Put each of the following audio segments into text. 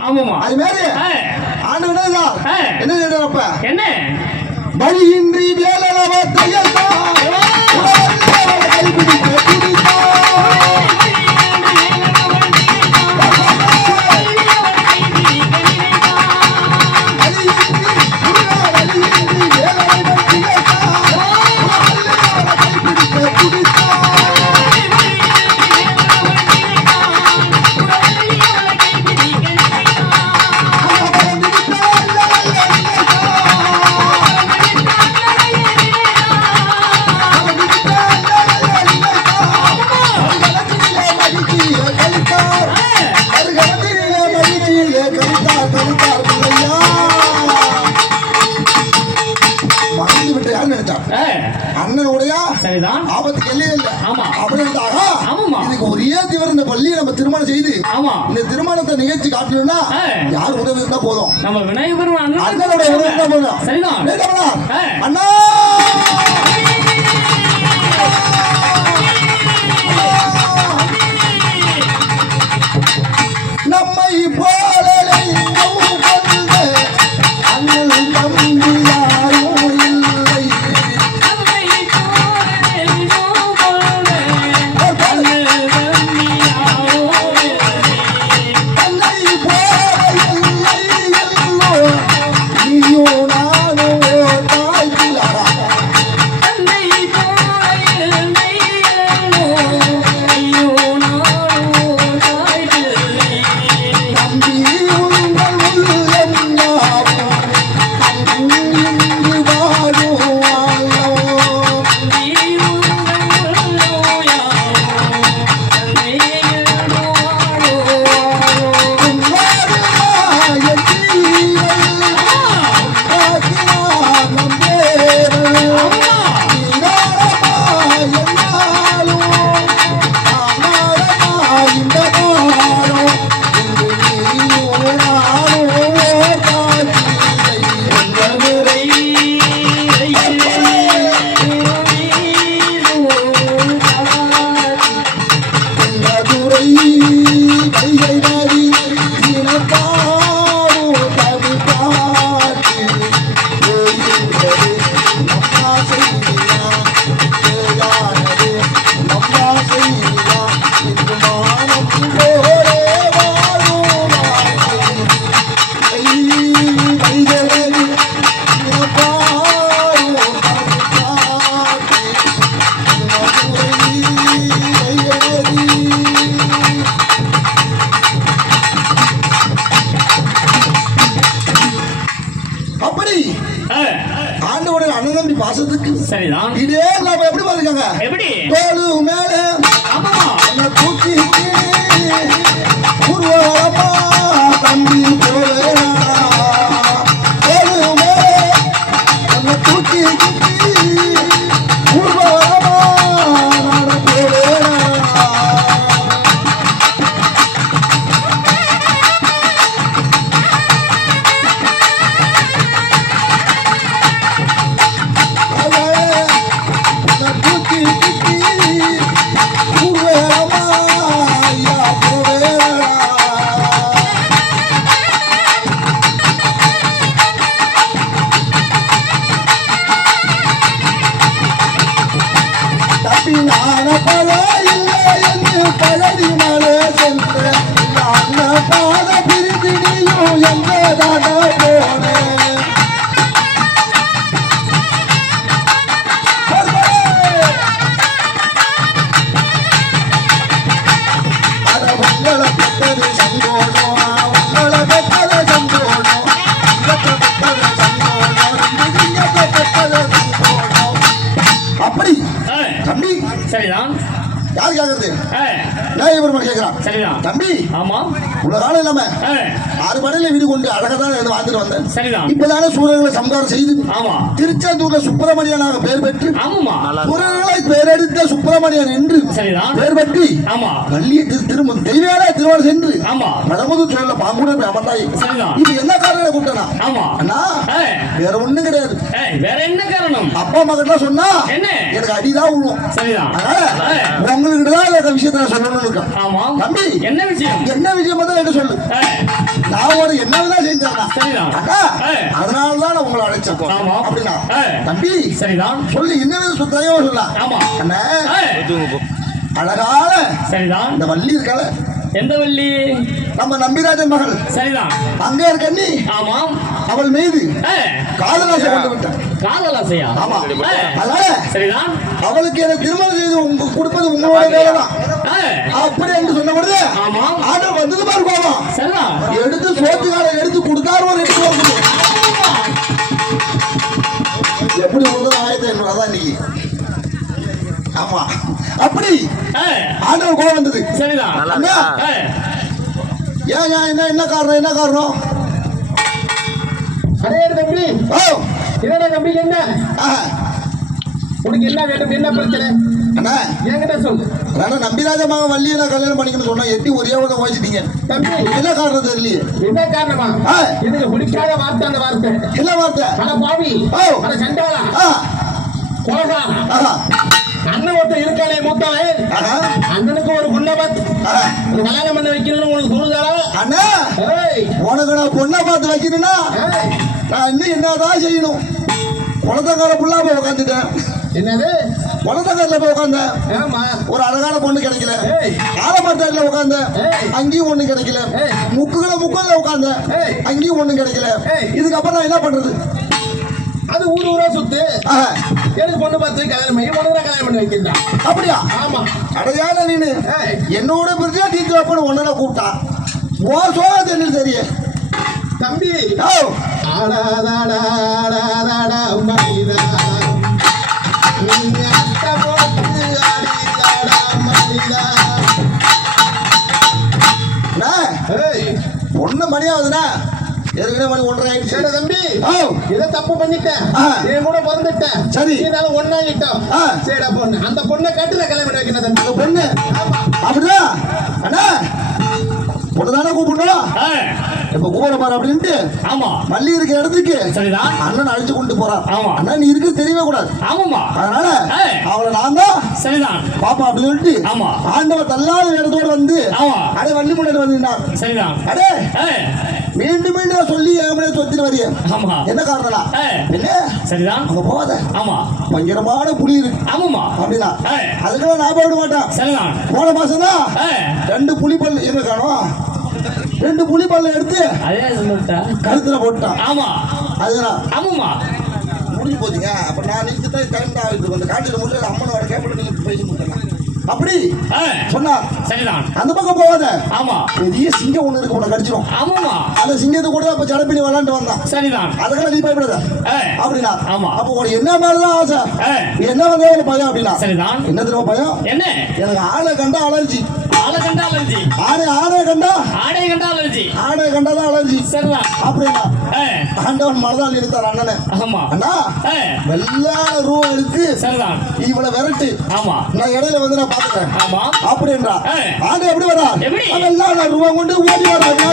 ஆமாமா அது மாதிரி? ஆண்டு. என்ன கேட்டப்ப என்ன வேலனவ தையல்தா சரிதான் ஆபத்துக்கு எல்லையே இல்லை ஆமா. அப்படின்ட்டாக ஆமாமா. இதுக்கு ஒரே இந்த பள்ளியை நம்ம திருமணம் செய்து ஆமா இந்த திருமணத்தை நிகழ்ச்சி காட்டணும்னா. யார் உதவி இருந்தா போதும் நம்ம விநாயகர் அண்ணனுடைய உதவி இருந்தா போதும் சரிதான். அண்ணா அண்ணன் பாசத்துக்கு சரிதான். இதே நாம எப்படி பாருக்காங்க எப்படி? தோளு மேல ஆமாமா. அந்த தூக்கி பூர்வமா தம்பி. சரிதான். யார் கேக்குறது நியாயபெருமான் கேட்கிறான். சரிதான். தம்பி. ஆமா. உள்ள காலம் இல்லாம ஆறு படையில வீடு கொண்டு அழகா தான் வாழ்ந்துட்டு வந்தேன். சரிதான். இப்பதானே சூழல்களை சம்காரம் செய்து ஆமா. திருச்செந்தூர்ல சுப்பிரமணியனாக பெயர் பெற்று ஆமாமா சூழல்களை பெயரெடுத்த சுப்பிரமணியன் என்று சரிதான். பெயர் பெற்று ஆமா. பள்ளியை திரு திரும்ப தெய்வான திருமணம் சென்று ஆமா. பழமுது சூழல பாங்குடன் போய் அமர்ந்தாய். சரிதான். இது என்ன காரணம் கூப்பிட்டனா? ஆமா. அண்ணா ஆ, வேற ஒண்ணும் கிடையாது. வேற என்ன காரணம்? அப்பா அம்மா கிட்ட சொன்னா என்ன? எனக்கு அடிதான் விழுவும். சரிதான். உங்ககிட்ட தான் இந்த விஷயத்த நான் சொல்லணும்னு இருக்கேன். ஆமா. தம்பி என்ன விஷயம்? என்ன விஷயம் தான் சொல்லு. நான் ஒரு என்னதான் செஞ்சேன் சரிதான். அக்கா. அதனால தான் நான் உங்களை அழைச்சேன் ஆமா. அப்படின்னா. தம்பி சரிதான். சொல்லு என்னன்னு சுத்தையோ சொல்ல ஆமா. அண்ணே அழகான சரிதான். இந்த வள்ளி இருக்கால. எந்த வள்ளி? நம்ம நம்பிராஜன் மகள். சரிதான். அங்கே இருக்க நீ. ஆமாம் அவள் மீது. காதலாசை கொண்டு விட்டேன் காதல் ஆசையா ஆமா அதனால சரிதான். அவளுக்கு எனக்கு திருமணம் செய்து உங்க கொடுப்பது உங்களோட வேலை தான் அப்படி என்று சொன்ன பொழுது ஆமாம் ஆனா வந்தது பாரு கோபம் சரிதான். எடுத்து சோத்துக்கார எடுத்து கொடுத்தாரு ஒரு எடுத்து எப்படி முதல் ஆயிரத்தி ஐநூறு அதான் இன்னைக்கு? ஆமா. அப்படி ஆ, ஆண்டவன் கோபம் வந்தது. சரிதான். ஏன் என்ன என்ன காரணம் என்ன காரணம்? அடே தம்பி? ஓ. என்னடா தம்பி என்ன. உனக்கு என்ன வேண்டும் என்ன பிரச்சனை? அண்ணா. என்கிட்ட சொல்லு அண்ணா நம்பிராஜ மகன் வள்ளியை நான் கல்யாணம் பண்ணிக்கணும்னு சொன்னா எட்டி ஒரே ஒரு வயசுட்டீங்க தம்பி. என்ன காரணம் தெரியலையே? என்ன காரணமா. எனக்கு பிடிக்காத வார்த்தை அந்த வார்த்தை. என்ன வார்த்தை? அட பாவி. ஓ. அட சண்டாளா. கொலகாரா அண்ணன் ஒருத்தன் இருக்கானே மூத்தவன் அண்ணனுக்கு ஒரு. ஒரு கல்யாணம் பண்ண வைக்கணும்னு உனக்கு தோணுதாரா அண்ணா. ஏய். உனக்கு நான் பொண்ணை பார்த்து வைக்கணும்னா நான் இன்னும் என்னதான் செய்யணும்? குளத்தக்கார புள்ளா போய் உட்காந்துட்டேன் என்னது? குளத்தக்காரில் போய் உட்காந்தேன் ஒரு அழகான பொண்ணு கிடைக்கல. ஏய். ஆலமரத்தாடியில் உட்காந்தேன். அங்கேயும் ஒண்ணும் கிடைக்கல. முக்குகளை முக்குல உட்காந்தேன். அங்கேயும் ஒண்ணும் கிடைக்கல. இதுக்கப்புறம் நான் என்ன பண்றது? அது ஊர் ஊரா சுத்து. எனக்கு பொண்ணு பார்த்து கல்யாணம் பண்ணி நான் கல்யாணம் பண்ணி வைக்கின்றான் அப்படியா? ஆமா. அடையாத நீனு என்னோட பிரிச்சா டீச்சர் வைப்பன்னு ஒன்னு கூப்பிட்டா. ஓ சோகத்து என்ன தெரியும். தம்பி. ஆடாதாடாடாடாடா மனிதா. ஒண்ணு மணி ஆகுதுண்ணா. ஏற்கனவே மணி ஒன்றரை ஆயிடுச்சு? சரிடா தம்பி ஓ ஏதோ தப்பு பண்ணிட்டேன். என் கூட பிறந்துட்டேன். சரி. இதனால ஒன்னாகிட்டோம் ஆ. சரிடா பொண்ணு. அந்த பொண்ணை கட்டு நான் கல்யாணம் பண்ணி வைக்கணும் தம்பி. அந்த பொண்ணு? ஆமா. அப்படிதான் அண்ணா. பொண்ணு தானே கூப்பிடணும்? ஆ, இப்ப கூப்பிட பாரு அப்படின்ட்டு? ஆமா. மல்லி இருக்கிற இடத்துக்கு? சரிதான் அண்ணன் அழைச்சு கொண்டு போறான் ஆமா. அண்ணா நீ இருக்கு தெரியவே கூடாது. ஆமாமா அதனால. அவளை நான் தான் சரிதான் பாப்பா அப்படின்னு சொல்லிட்டு ஆமா. ஆண்டவ தள்ளாத இடத்தோட வந்து ஆமா. அடே வள்ளி முன்னாடி வந்துட்டான் சரிதான் அடே. ஆ, மீண்டும் மீண்டும் சொல்லி ஏமனே சொத்திட்டு வரிய. ஆமா. என்ன காரணம். என்ன? சரிதான். அங்க போகாத. ஆமா. பயங்கரமான புலி இருக்கு. ஆமாமா அப்படின்னா. அதுக்கெல்லாம் நான் போயிட மாட்டேன். சரிதான். போன மாசம் தான் ரெண்டு புலி பல்லு எங்க காணோம்? ரெண்டு புலி பல்ல எடுத்து அதே கழுத்துல போட்டான் ஆமா. அதுதான்? ஆமாமா முடிஞ்சு போச்சுங்க. அப்ப நான் நீங்க தான் ஆகுது அந்த காட்டுல முடியல அம்மனோட கேபிள் பேசி முடிச்சேன் அப்படி ஆ, சொன்னா சரிதான். அந்த பக்கம் போகாத. ஆமா. பெரிய சிங்கம் ஒண்ணு இருக்கு உன்னை கடிச்சிடும் ஆமாமா அந்த சிங்கத்தை கூட அப்ப ஜடப்பினி விளாண்டு வந்தான். சரிதான். அதுக்கெல்லாம் நீ பயப்படாத. அப்படின்னா ஆமா. அப்ப உனக்கு என்ன மேலதான் ஆசை? என்ன வந்தாலும் பயம் அப்படின்னா? சரிதான். என்ன தெரியுமா பயம்? என்ன? எனக்கு ஆளை கண்டா அலர்ஜி. ஆளை கண்டா அலர்ஜி. ஆடை ஆடை கண்டா? ஆடை கண்டா அலர்ஜி. ஆடை கண்டாதான் அலர்ஜி. சரிதான் அப்படின்னா ஆ, ஆண்டவன் மனதால் எடுத்தார் அண்ணனை. ஆமா. அண்ணா வெள்ளாட ரூபா எடுத்து சரிதான் இவளை விரட்டு. ஆமா. நான் இடையில வந்து நான் பாத்துக்கிறேன் ஆமா. அப்படின்றா? ஆ. ஆண்டு எப்படி வரா? ரூபா கொண்டு ஓடி வரா எங்க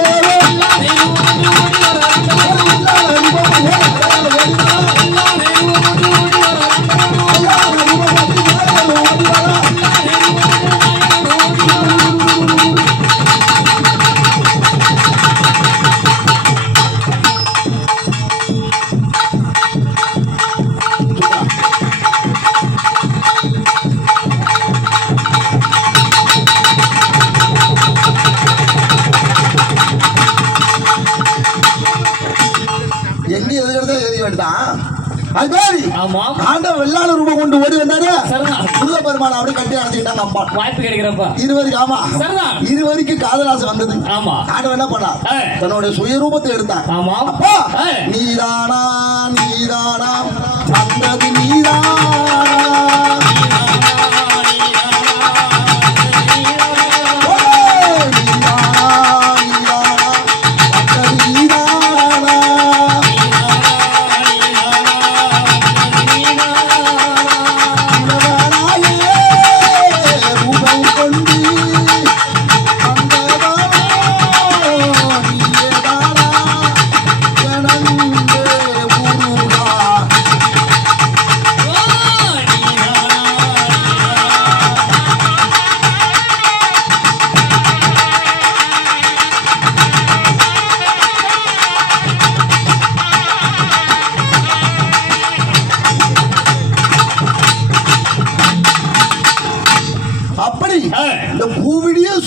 மாதிரி ஆமா. ஆண்ட வெள்ளாட ரூபா கொண்டு ஓடி வந்தாரு. புள்ள பெருமான அப்படியே கட்டி அணைச்சிக்கிட்டாங்க அப்பா. வாய்ப்பு கிடைக்கிறப்ப. இருவருக்கு ஆமா. இருவருக்கு காதலாசை வந்தது. ஆமா. ஆண்டவன் என்ன பண்ணா. தன்னுடைய சுயரூபத்தை எடுத்தான் ஆமா. அப்பா. நீதானா நீதானா வந்தது நீதானா.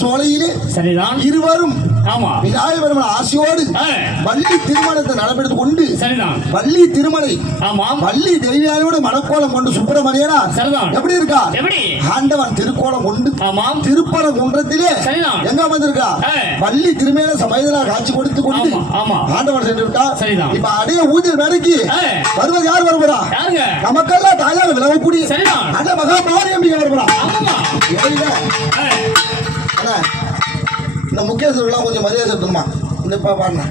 சோலையிலே சரிதான். இருவரும் ஆமா. விநாயகர் பெருமாள் ஆசையோடு வள்ளி திருமணத்தை நடப்பெடுத்து கொண்டு சரிதான். வள்ளி திருமலை ஆமாம் வள்ளி தெய்வியாரோட மணக்கோலம் கொண்டு சுப்பிரமணியனா சரிதான். எப்படி இருக்கா? எப்படி? ஆண்டவன் திருக்கோலம் கொண்டு ஆமாம் திருப்பர குன்றத்திலே சரிதான். எங்க வந்திருக்கா. வள்ளி திருமேல சமயதா காட்சி கொடுத்து கொண்டு ஆமா, ஆமா. ஆண்டவன் சென்று விட்டா. சரிதான். இப்ப அடைய ஊதிய வேலைக்கு. வருவது யார் வருவா யாருங்க? நமக்கெல்லாம் தாயாக விலகக்கூடிய சரிதான். அந்த மகா மாரியம்பிகை வருவா ஆமாமா இடையில ஆ, அண்ணா, இந்த முக்கியஸ்தர்கள்லாம் கொஞ்சம் மரியாதை செலுத்தணுமா? இந்த பாருங்க